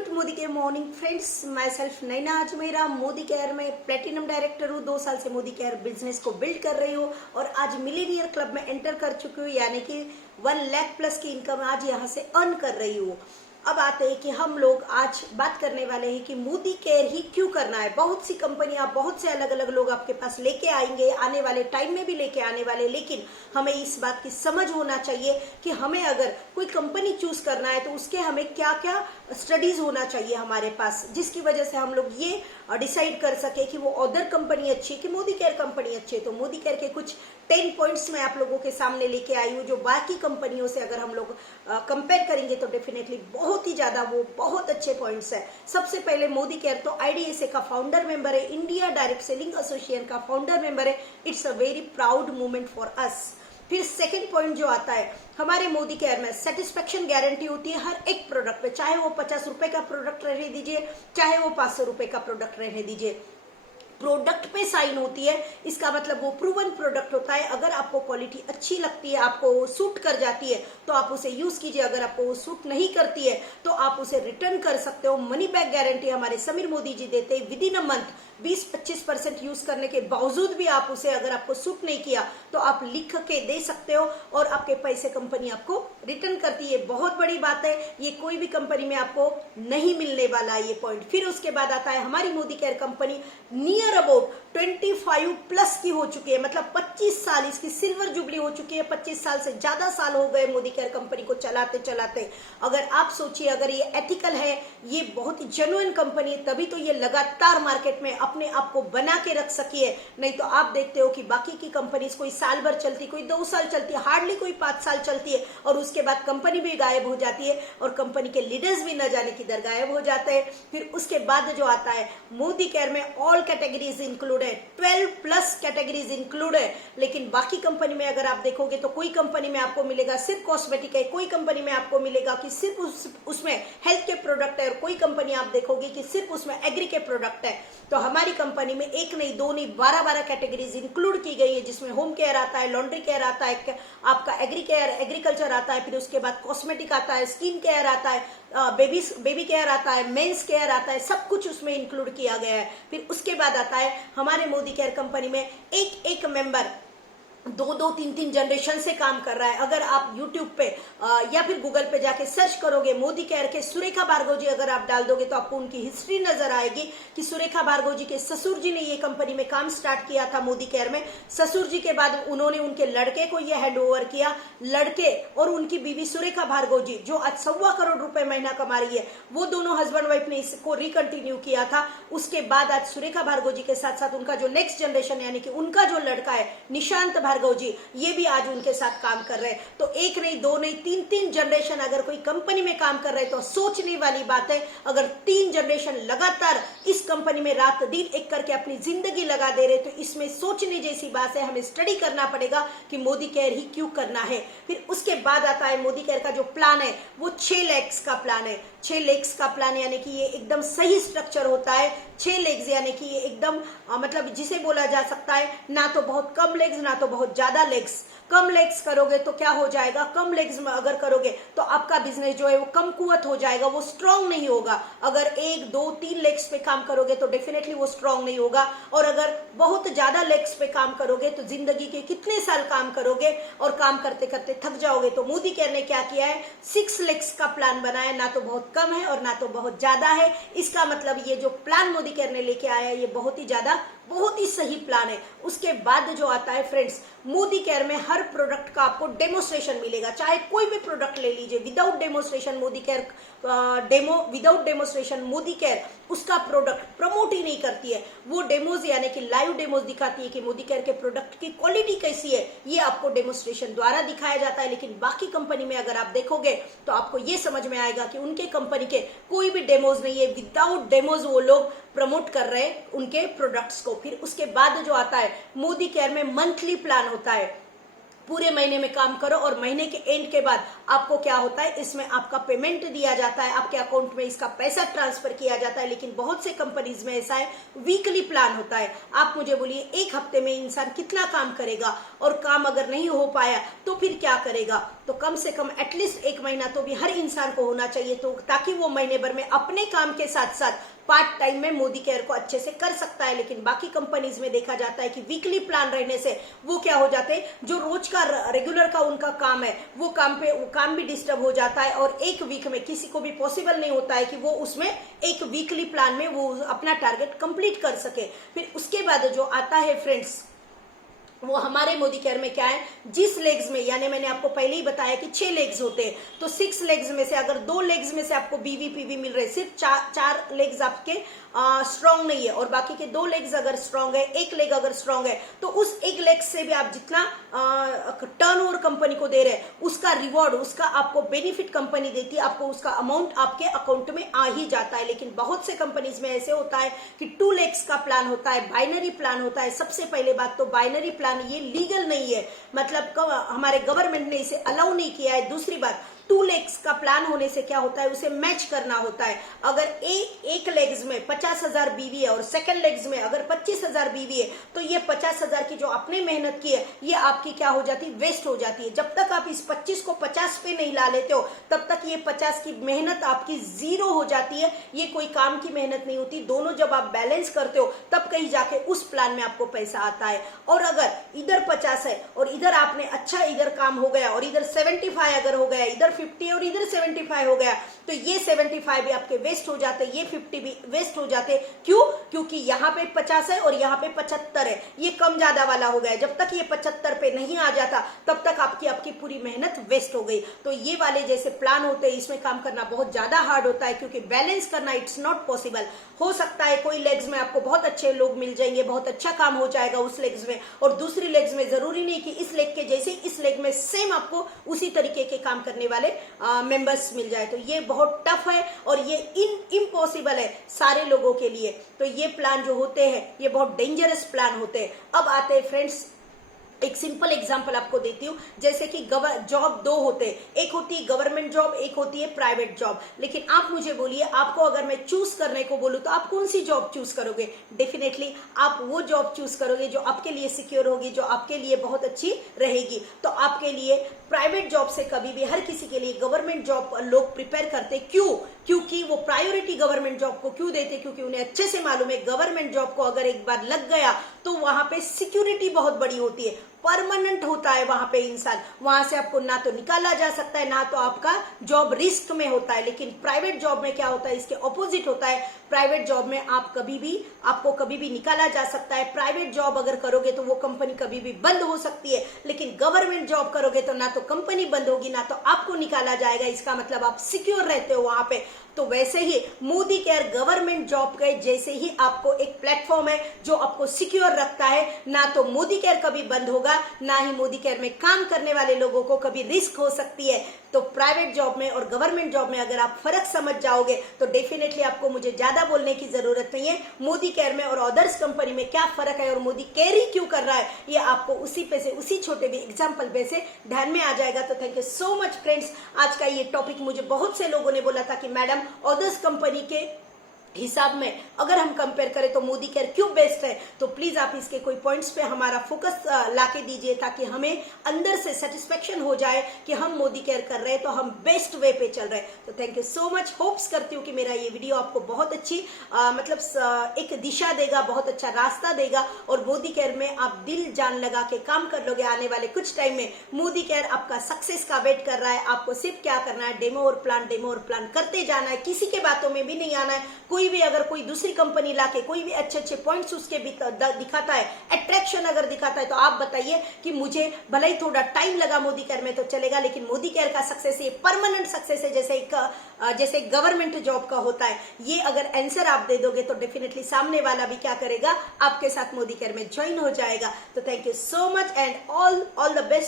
To Modicare morning friends. Myself Naina Ajmera, Modicare में platinum director हूँ। 2 साल से मोदी केयर बिजनेस को बिल्ड कर रही हूँ और आज मिलीनियर क्लब में एंटर कर चुकी हूँ, यानी कि 1 लाख प्लस की इनकम आज यहाँ से अर्न कर रही हूँ। अब आते हैं कि हम लोग आज बात करने वाले हैं कि मोदी केयर ही क्यों करना है। बहुत सी कंपनियां, बहुत से अलग अलग लोग आपके पास लेके आएंगे, आने वाले टाइम में भी लेके आने वाले, लेकिन हमें इस बात की समझ होना चाहिए कि हमें अगर कोई कंपनी चूज करना है तो उसके हमें क्या क्या स्टडीज होना चाहिए हमारे पास, जिसकी वजह से हम लोग ये डिसाइड कर सके कि वो अदर कंपनी अच्छी है कि मोदी केयर कंपनी अच्छी है। तो मोदी केयर के कुछ 10 पॉइंट्स मैं आप लोगों के सामने लेके आई हूँ, जो बाकी कंपनियों से अगर हम लोग कंपेयर करेंगे तो डेफिनेटली बहुत ही ज्यादा वो बहुत अच्छे पॉइंट्स है। सबसे पहले मोदी केयर तो IDSA का फाउंडर मेंबर है, इंडिया डायरेक्ट सेलिंग एसोसिएशन का फाउंडर मेंबर है। It's a very proud moment for us. फिर सेकंड पॉइंट जो आता है, हमारे मोदी केयर में सेटिस्फेक्शन गारंटी होती है हर एक प्रोडक्ट पे, चाहे वो 50 रुपए का प्रोडक्ट रहने दीजिए, चाहे वो 500 रुपए का प्रोडक्ट रहने दीजिए। प्रोडक्ट पे साइन होती है, इसका मतलब वो प्रूवन प्रोडक्ट होता है। अगर आपको क्वालिटी अच्छी लगती है, आपको वो सूट कर जाती है तो आप उसे यूज कीजिए। अगर आपको वो सूट नहीं करती है तो आप उसे रिटर्न कर सकते हो। मनी बैक गारंटी हमारे समीर मोदी जी देते हैं with in a month. 20-25% use करने के बावजूद भी आप उसे, अगर आपको सूट नहीं किया तो आप लिख के दे सकते हो और आपके पैसे कंपनी आपको रिटर्न करती है। बहुत बड़ी बात है, ये कोई भी कंपनी में आपको नहीं मिलने वाला ये पॉइंट। फिर उसके बाद आता है हमारी Modi care company near about 25 plus की हो चुकी है, मतलब 25 साल इसकी सिल्वर जुबली हो चुकी है। 25 साल से ज्यादा साल हो गए मोदी केयर कंपनी को चलाते चलाते। अगर आप सोचिए, अगर ये एथिकल है, ये बहुत ही जेन्युइन कंपनी है, तभी तो ये लगातार मार्केट में अपने आप को बना के रख सकी है। नहीं तो आप देखते हो कि बाकी की कंपनीज कोई साल भर चलती, कोई 2 साल चलती है, हार्डली कोई 5 साल चलती है और उसके बाद कंपनी भी गायब हो जाती है और कंपनी के लीडर्स भी न जाने किधर गायब हो जाते हैं। फिर उसके बाद जो आता है, मोदी केयर में ऑल कैटेगरीज इंक्लूड है, 12 प्लस कैटेगरीज इंक्लूड है। लेकिन बाकी कंपनी में अगर आप देखोगे तो कोई कंपनी में आपको मिलेगा सिर्फ कॉस्मेटिक है, कोई कंपनी में आपको मिलेगा कि सिर्फ उसमें हेल्थ के प्रोडक्ट है और कोई कंपनी आप देखोगे कि सिर्फ उसमें एग्री के प्रोडक्ट है। तो हमारी कंपनी में 1 नहीं 2 नहीं 12 कैटेगरीज इंक्लूड की गई है, जिसमें होम केयर आता है, लॉन्ड्री केयर आता है, आपका एग्री केयर एग्रीकल्चर आता है, फिर उसके बाद कॉस्मेटिक आता है, स्किन केयर आता है, बेबी केयर आता है, मेंस केयर आता है, सब कुछ उसमें इंक्लूड किया गया है। फिर उसके बाद आता है हमारे मोदी केयर कंपनी में एक मेंबर 2-2 3-3 जनरेशन से काम कर रहा है। अगर आप YouTube पे या फिर गूगल पे जाके सर्च करोगे मोदी केयर के सुरेखा भार्गव जी अगर आप डाल दोगे तो आपको उनकी हिस्ट्री नजर आएगी कि सुरेखा भार्गव जी के ससुर जी ने ये कंपनी में काम स्टार्ट किया था मोदी केयर में। ससुर जी के बाद उन्होंने उनके लड़के को ये हैंड ओवर किया। लड़के और उनकी बीवी सुरेखा भार्गव जी, जो आज 1.25 करोड़ रुपए महीना कमा रही है, वो दोनों हस्बैंड वाइफ ने इसको रिकंटिन्यू किया था। उसके बाद आज सुरेखा भार्गव जी के साथ साथ उनका जो नेक्स्ट जनरेशन, यानी कि उनका जो लड़का है निशांत भार्गव जी, ये भी आज उनके साथ काम कर रहे हैं। तो 1 नहीं 2 नहीं 3-3 जनरेशन अगर कोई कंपनी में काम कर रहे हैं तो सोचने वाली बात है। अगर 3 जनरेशन लगातार इस कंपनी में रात दिन एक करके अपनी जिंदगी लगा दे रहे तो इसमें सोचने जैसी बात है। हमें स्टडी करना पड़ेगा कि मोदी केयर ही क्यों करना है। फिर उसके बाद आता है मोदी केयर का जो प्लान है वो 6 लेग्स का प्लान है। 6 लेग्स का प्लान यानी कि ये एकदम सही स्ट्रक्चर होता है। 6 लेग्स यानी कि ये एकदम मतलब जिसे बोला जा सकता है ना तो बहुत कम लेग्स ना तो बहुत ज्यादा लेग्स। कम लेग्स करोगे तो क्या हो जाएगा, कम लेग्स में अगर करोगे तो आपका बिजनेस जो है वो कम कुवत हो जाएगा, वो स्ट्रांग नहीं होगा। अगर 1 2 3 लेग्स पे काम करोगे तो डेफिनेटली वो स्ट्रांग नहीं होगा। और अगर बहुत ज्यादा लेग्स पे काम करोगे तो जिंदगी के कितने साल काम करोगे और काम करते करते थक जाओगे। तो मोदी केयर ने क्या किया है, 6 लेग्स का प्लान बनाया, ना तो बहुत कम है और ना तो बहुत ज्यादा है। इसका मतलब ये जो प्लान मोदी केयर ने लेके आया है ये बहुत ही ज्यादा बहुत ही सही प्लान है। उसके बाद जो आता है फ्रेंड्स, मोदी केयर में हर प्रोडक्ट का आपको डेमोस्ट्रेशन मिलेगा। चाहे कोई भी प्रोडक्ट ले लीजिए, without demonstration Modi care without demonstration Modi care उसका प्रोडक्ट प्रमोट ही नहीं करती है। वो डेमोज यानी कि लाइव डेमोज दिखाती है कि मोदी केयर के प्रोडक्ट की क्वालिटी कैसी है, ये आपको डेमोस्ट्रेशन द्वारा दिखाया जाता है। लेकिन बाकी कंपनी में अगर आप देखोगे तो आपको ये समझ में आएगा कि उनके कंपनी के कोई भी डेमोज नहीं है, विदाउट डेमोज वो लोग प्रमोट कर रहे हैं उनके प्रोडक्ट्स को। फिर उसके बाद जो आता है, मोदी केयर में मंथली प्लान होता है। पूरे महीने में काम करो और महीने के एंड के बाद आपको क्या होता है, इसमें आपका पेमेंट दिया जाता है, आपके अकाउंट में इसका पैसा ट्रांसफर किया जाता है। लेकिन बहुत से कंपनीज में ऐसा है वीकली प्लान होता है। आप मुझे बोलिए 1 हफ्ते में इंसान कितना काम करेगा और काम अगर नहीं हो पाया तो फिर क्या करेगा। तो तो कम से कम एटलीस्ट 1 महीना तो भी हर इंसान को होना चाहिए, तो ताकि वो महीने भर में अपने काम के साथ साथ पार्ट टाइम में मोदी केयर को अच्छे से कर सकता है। लेकिन बाकी कंपनीज में देखा जाता है कि वीकली प्लान रहने से वो क्या हो जाते हैं, जो रोज का रेगुलर का उनका काम है वो काम भी डिस्टर्ब हो जाता है, और एक वीक में किसी को भी पॉसिबल नहीं होता है कि वो उसमें एक वीकली प्लान में वो अपना टारगेट कंप्लीट कर सके। फिर उसके बाद जो आता है फ्रेंड्स, वो हमारे मोदी केयर में क्या है, जिस लेग्स में, यानी मैंने आपको पहले ही बताया कि 6 लेग्स होते हैं, तो 6 लेग्स में से अगर 2 लेग्स में से आपको बीवी पीवी मिल रहे, सिर्फ 4 लेग्स आपके स्ट्रांग नहीं है और बाकी के 2 लेग्स अगर स्ट्रांग है, 1 लेग अगर स्ट्रांग है, तो उस 1 लेग से भी आप जितना टर्नओवर कंपनी को दे रहे हैं उसका रिवॉर्ड, उसका आपको बेनिफिट कंपनी देती है, आपको उसका अमाउंट आपके अकाउंट में आ ही जाता है। लेकिन बहुत से कंपनीज में ऐसे होता है कि 2 लेग्स का प्लान होता है, बाइनरी प्लान होता है। सबसे पहले बात तो बाइनरी प्लान ये लीगल नहीं है, मतलब हमारे गवर्नमेंट ने इसे अलाउ नहीं किया है। दूसरी बात, 2 लेग्स का प्लान होने से क्या होता है, उसे मैच करना होता है। अगर एक लेग्स में 50,000 बीवी है और सेकंड लेग्स में अगर 25,000 बीवी है, तो ये 50,000 की जो आपने मेहनत की है ये आपकी क्या हो जाती है, वेस्ट हो जाती है। जब तक आप इस 25 को 50 पे नहीं ला लेते हो तब तक ये 50 की मेहनत आपकी जीरो हो जाती है। ये कोई काम की मेहनत नहीं होती। दोनों जब आप बैलेंस करते हो तब कहीं जाके उस प्लान में आपको पैसा आता है। और अगर इधर 50 है और इधर आपने अच्छा इधर काम हो गया और इधर 75 अगर हो गया, इधर 50 और इधर 75 हो गया, तो ये 75 भी आपके वेस्ट हो जाते, ये 50 भी वेस्ट हो जाते। क्यों? क्योंकि यहाँ पे 50 है और यहाँ पे 75 है, ये कम ज्यादा वाला हो गया। जब तक ये 75 पे नहीं आ जाता तब तक आपकी पूरी मेहनत वेस्ट हो गई। तो ये वाले जैसे प्लान होते हैं इसमें काम करना बहुत ज्यादा हार्ड होता है, क्योंकि बैलेंस करना इट्स नॉट पॉसिबल। हो सकता है कोई लेग्स में आपको बहुत अच्छे लोग मिल जाएंगे, बहुत अच्छा काम हो जाएगा उस लेग्स में, और दूसरी लेग्स में जरूरी नहीं कि इस लेग के जैसे इस लेग में सेम आपको उसी तरीके के काम करने वाले मेंबर्स मिल जाए। तो ये बहुत टफ है और ये इम्पॉसिबल है सारे लोगों के लिए। तो ये प्लान जो होते हैं ये बहुत डेंजरस प्लान होते हैं। अब आते हैं फ्रेंड्स, एक सिंपल एग्जांपल आपको देती हूँ। जैसे कि जॉब 2 होते हैं, एक होती है गवर्नमेंट जॉब, एक होती है प्राइवेट जॉब। लेकिन आप मुझे बोलिए, आपको अगर मैं चूज करने को बोलूँ तो आप कौन सी जॉब चूज करोगे? डेफिनेटली आप वो जॉब चूज करोगे जो आपके लिए सिक्योर होगी, जो आपके लिए बहुत अच्छी रहेगी। तो आपके लिए प्राइवेट जॉब से कभी भी हर किसी के लिए गवर्नमेंट जॉब लोग प्रिपेयर करते। क्यों? क्योंकि वो प्रायोरिटी गवर्नमेंट जॉब को क्यों देते? क्योंकि उन्हें अच्छे से मालूम है गवर्नमेंट जॉब को अगर एक बार लग गया तो वहां पे सिक्योरिटी बहुत बड़ी होती है, परमानेंट होता है वहां पे इंसान, वहां से आपको ना तो निकाला जा सकता है ना तो आपका जॉब रिस्क में होता है। लेकिन प्राइवेट जॉब में क्या होता है, इसके ऑपोजिट होता है। प्राइवेट जॉब में आपको कभी भी निकाला जा सकता है। प्राइवेट जॉब अगर करोगे तो वो कंपनी कभी भी बंद हो सकती है, लेकिन गवर्नमेंट जॉब करोगे तो ना तो कंपनी बंद होगी ना तो आपको निकाला जाएगा। इसका मतलब आप सिक्योर रहते हो वहां पे। तो वैसे ही मोदी केयर गवर्नमेंट जॉब के जैसे ही आपको एक प्लेटफॉर्म है जो आपको सिक्योर रखता है। ना तो मोदी केयर कभी बंद होगा, ना ही मोदी केयर में काम करने वाले लोगों को कभी रिस्क हो सकती है। तो प्राइवेट जॉब में और गवर्नमेंट जॉब में अगर आप फर्क समझ जाओगे तो डेफिनेटली आपको मुझे ज्यादा बोलने की जरूरत नहीं है। मोदी केयर में और अदर्स कंपनी में क्या फर्क है और मोदी केयर ही क्यों कर रहा है, ये आपको उसी छोटे भी एग्जाम्पल पे से ध्यान में आ जाएगा। तो thank you so much friends. आज का ये टॉपिक मुझे बहुत से लोगों ने बोला था कि मैडम अदर्स कंपनी के हिसाब में अगर हम कंपेयर करें तो मोदी केयर क्यों बेस्ट है। तो प्लीज आप इसके कोई पॉइंट्स पे हमारा फोकस लाके दीजिए ताकि हमें अंदर से सेटिस्फेक्शन हो जाए कि हम मोदी केयर कर रहे हैं तो हम बेस्ट वे पे चल रहे हैं। तो thank you so much. Hopes करती हूँ कि मेरा ये वीडियो आपको बहुत अच्छी एक दिशा देगा, बहुत अच्छा रास्ता देगा और मोदी केयर में आप दिल जान लगा के काम कर लोगे। आने वाले कुछ टाइम में मोदी केयर आपका सक्सेस का वेट कर रहा है। आपको सिर्फ क्या करना है, डेमो और प्लान करते जाना है, किसी के बातों में भी नहीं आना है। कोई भी अगर कोई दूसरी कंपनी लाके कोई भी अच्छे पॉइंट्स उसके दिखाता है, अट्रैक्शन अगर दिखाता है, तो आप बताइए कि मुझे भले ही थोड़ा टाइम लगा मोदी केयर में तो चलेगा, लेकिन मोदी केयर का सक्सेस ये परमानेंट सक्सेस है, जैसे गवर्नमेंट जॉब का होता है। ये अगर आंसर आप दे दोगे तो डेफिनेटली सामने वाला भी क्या करेगा, आपके साथ मोदी केयर में ज्वाइन हो जाएगा। तो thank you so much and all the best.